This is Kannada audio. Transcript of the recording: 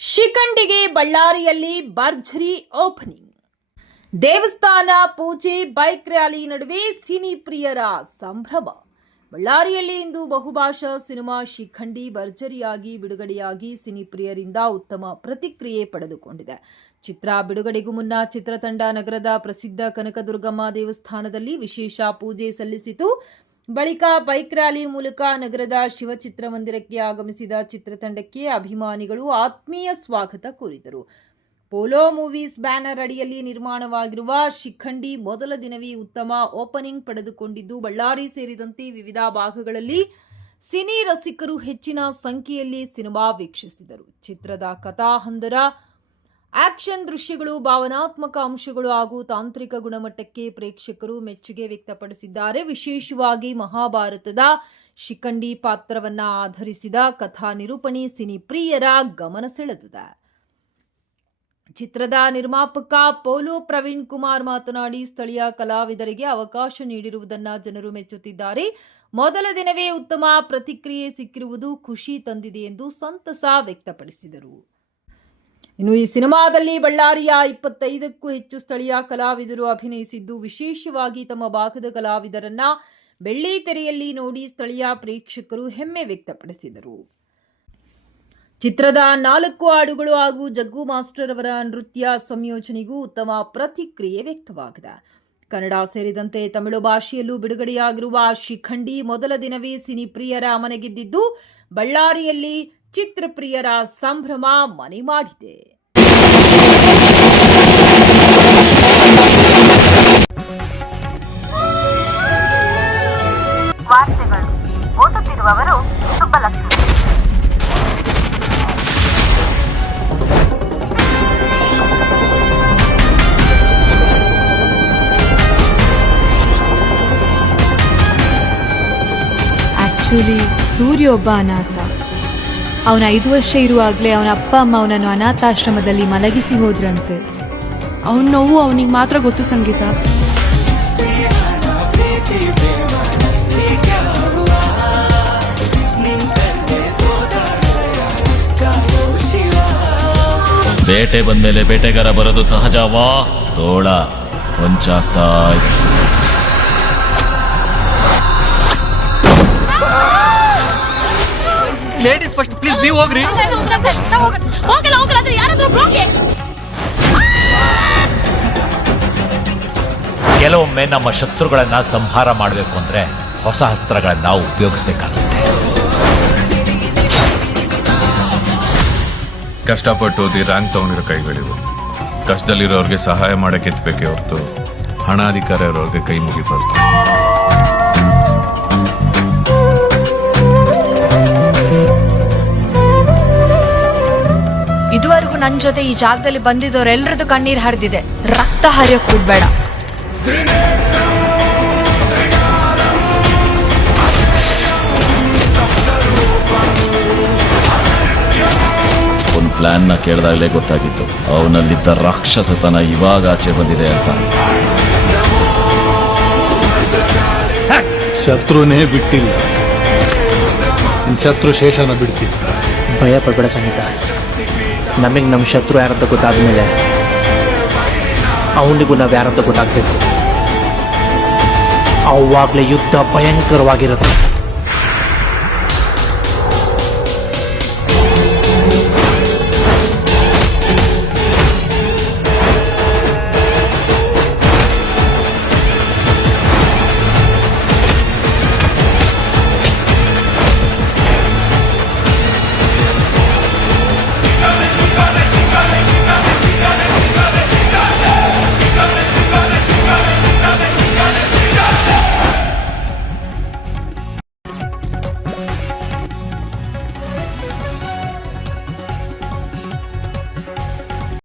ಶಿಖಂಡಿಗೆ ಬಳ್ಳಾರಿಯಲ್ಲಿ ಭರ್ಜರಿ ಓಪನಿಂಗ್. ದೇವಸ್ಥಾನ ಪೂಜೆ, ಬೈಕ್ ರ್ಯಾಲಿ ನಡುವೆ ಸಿನಿ ಪ್ರಿಯರ ಸಂಭ್ರಮ. ಬಳ್ಳಾರಿಯಲ್ಲಿ ಇಂದು ಬಹುಭಾಷಾ ಸಿನಿಮಾ ಶಿಖಂಡಿ ಭರ್ಜರಿಯಾಗಿ ಬಿಡುಗಡೆಯಾಗಿ ಸಿನಿ ಪ್ರಿಯರಿಂದ ಉತ್ತಮ ಪ್ರತಿಕ್ರಿಯೆ ಪಡೆದುಕೊಂಡಿದೆ. ಚಿತ್ರ ಬಿಡುಗಡೆಗೂ ಮುನ್ನ ಚಿತ್ರತಂಡ ನಗರದ ಪ್ರಸಿದ್ಧ ಕನಕದುರ್ಗಮ್ಮ ದೇವಸ್ಥಾನದಲ್ಲಿ ವಿಶೇಷ ಪೂಜೆ ಸಲ್ಲಿಸಿತು. ಬಳಿಕ ಬೈಕ್ ರ್ಯಾಲಿ ಮೂಲಕ ನಗರದ ಶಿವಚಿತ್ರಮಂದಿರಕ್ಕೆ ಆಗಮಿಸಿದ ಚಿತ್ರತಂಡಕ್ಕೆ ಅಭಿಮಾನಿಗಳು ಆತ್ಮೀಯ ಸ್ವಾಗತ ಕೋರಿದರು. ಪೋಲೋ ಮೂವೀಸ್ ಬ್ಯಾನರ್ ಅಡಿಯಲ್ಲಿ ನಿರ್ಮಾಣವಾಗಿರುವ ಶಿಖಂಡಿ ಮೊದಲ ದಿನವೇ ಉತ್ತಮ ಓಪನಿಂಗ್ ಪಡೆದುಕೊಂಡಿದ್ದು, ಬಳ್ಳಾರಿ ಸೇರಿದಂತೆ ವಿವಿಧ ಭಾಗಗಳಲ್ಲಿ ಸಿನಿ ರಸಿಕರು ಹೆಚ್ಚಿನ ಸಂಖ್ಯೆಯಲ್ಲಿ ಸಿನಿಮಾ ವೀಕ್ಷಿಸಿದರು. ಚಿತ್ರದ ಕಥಾಹಂದರ, ಆಕ್ಷನ್ ದೃಶ್ಯಗಳು, ಭಾವನಾತ್ಮಕ ಅಂಶಗಳು ಹಾಗೂ ತಾಂತ್ರಿಕ ಗುಣಮಟ್ಟಕ್ಕೆ ಪ್ರೇಕ್ಷಕರು ಮೆಚ್ಚುಗೆ ವ್ಯಕ್ತಪಡಿಸಿದ್ದಾರೆ. ವಿಶೇಷವಾಗಿ ಮಹಾಭಾರತದ ಶಿಖಂಡಿ ಪಾತ್ರವನ್ನ ಆಧರಿಸಿದ ಕಥಾ ನಿರೂಪಣೆ ಸಿನಿ ಪ್ರಿಯರ ಗಮನ ಸೆಳೆದಿದೆ. ಚಿತ್ರದ ನಿರ್ಮಾಪಕ ಪೋಲೋ ಪ್ರವೀಣ್ ಕುಮಾರ್ ಮಾತನಾಡಿ, ಸ್ಥಳೀಯ ಕಲಾವಿದರಿಗೆ ಅವಕಾಶ ನೀಡಿರುವುದನ್ನು ಜನರು ಮೆಚ್ಚುತ್ತಿದ್ದಾರೆ. ಮೊದಲ ದಿನವೇ ಉತ್ತಮ ಪ್ರತಿಕ್ರಿಯೆ ಸಿಕ್ಕಿರುವುದು ಖುಷಿ ತಂದಿದೆ ಎಂದು ಸಂತಸ ವ್ಯಕ್ತಪಡಿಸಿದರು. ಇನ್ನು ಈ ಸಿನಿಮಾದಲ್ಲಿ ಬಳ್ಳಾರಿಯ 25ಕ್ಕೂ ಹೆಚ್ಚು ಸ್ಥಳೀಯ ಕಲಾವಿದರು ಅಭಿನಯಿಸಿದ್ದು, ವಿಶೇಷವಾಗಿ ತಮ್ಮ ಭಾಗದ ಕಲಾವಿದರನ್ನ ಬೆಳ್ಳಿ ತೆರೆಯಲ್ಲಿ ನೋಡಿ ಸ್ಥಳೀಯ ಪ್ರೇಕ್ಷಕರು ಹೆಮ್ಮೆ ವ್ಯಕ್ತಪಡಿಸಿದರು. ಚಿತ್ರದ 4 ಹಾಡುಗಳು ಹಾಗೂ ಜಗ್ಗು ಮಾಸ್ಟರ್ ಅವರ ನೃತ್ಯ ಸಂಯೋಜನೆಗೂ ಉತ್ತಮ ಪ್ರತಿಕ್ರಿಯೆ ವ್ಯಕ್ತವಾಗಿದೆ. ಕನ್ನಡ ಸೇರಿದಂತೆ ತಮಿಳು ಭಾಷೆಯಲ್ಲೂ ಬಿಡುಗಡೆಯಾಗಿರುವ ಶಿಖಂಡಿ ಮೊದಲ ದಿನವೇ ಸಿನಿ ಪ್ರಿಯರ ಮನೆಗೆದ್ದಿದ್ದು, ಬಳ್ಳಾರಿಯಲ್ಲಿ ಚಿತ್ರಪ್ರಿಯರ ಸಂಭ್ರಮ ಮನೆ ಮಾಡಿದೆ. ವಾರ್ತೆಗಳು ಓದುತ್ತಿರುವವರು ಸುಬ್ಬಲಕ್ಷ್ಮಿ. ಆಕ್ಚುಲಿ ಸೂರ್ಯ ಒಬ್ಬ ಅನಾಥ. ಅವನ 5 ವರ್ಷ ಇರುವಾಗಲೇ ಅವನ ಅಪ್ಪ ಅಮ್ಮ ಅವನನ್ನು ಅನಾಥಾಶ್ರಮದಲ್ಲಿ ಮಲಗಿಸಿ ಹೋದ್ರಂತೆ. ಅವನ ನೋವು ಅವನಿಗೆ ಮಾತ್ರ ಗೊತ್ತು ಸಂಗೀತ. ಬೇಟೆ ಬಂದ್ಮೇಲೆ ಬೇಟೆಗಾರ ಬರೋದು ಸಹಜವಾ. ತೋಳ ಹೊಂಚಾಗ್ತಾ ಇತ್ತು. ಲೇಡೀಸ್ ಫಸ್ಟ್ ಪ್ಲೀಸ್, ನೀವು ಹೋಗ್ರಿ. ಕೆಲವೊಮ್ಮೆ ನಮ್ಮ ಶತ್ರುಗಳನ್ನ ಸಂಹಾರ ಮಾಡಬೇಕು ಅಂದ್ರೆ ಹೊಸ ಅಸ್ತ್ರಗಳನ್ನ ನಾವು ಉಪಯೋಗಿಸಬೇಕಾಗುತ್ತೆ. ಕಷ್ಟಪಟ್ಟು ಓದಿ ರ್ಯಾಂಕ್ ತಗೊಂಡಿರೋ ಕೈಗಳಿವು. ಕಷ್ಟದಲ್ಲಿರೋರಿಗೆ ಸಹಾಯ ಮಾಡಕ್ಕೆ ಎತ್ಬೇಕೆ ಹೊರತು ಹಣಾಧಿಕಾರ ಇರೋರಿಗೆ ಕೈ ಮುಗಿಬಾರ್ದು. ಇದುವರೆಗೂ ನನ್ನ ಜೊತೆ ಈ ಜಾಗದಲ್ಲಿ ಬಂದಿದ್ದವರೆಲ್ಲರದ್ದು ಕಣ್ಣೀರು ಹರಿದಿದೆ. ರಕ್ತ ಹರಿಯೋಕ್ ಬಿಡ್ಬೇಡ. ಒಂದು ಪ್ಲಾನ್ನ ಕೇಳಿದಾಗಲೇ ಗೊತ್ತಾಗಿತ್ತು, ಅವನಲ್ಲಿದ್ದ ರಾಕ್ಷಸತನ ಇವಾಗ ಆಚೆ ಬಂದಿದೆ ಅಂತ. ಶತ್ರುನೇ ಬಿಟ್ಟಿಲ್ಲ, ಶತ್ರು ಶೇಷನ ಬಿಡ್ತೀನಿ. ಭಯ ಪಡಬೇಡ ಸಂಗೀತ. ನಮಗೆ ನಮ್ಮ ಶತ್ರು ಯಾರಂತ ಗೊತ್ತಾದ್ಮೇಲೆ ಅವನಿಗೂ ನಾವು ಯಾರಂತ ಗೊತ್ತಾಗಬೇಕು. ಅವಾಗಲೇ ಯುದ್ಧ ಭಯಂಕರವಾಗಿರುತ್ತೆ.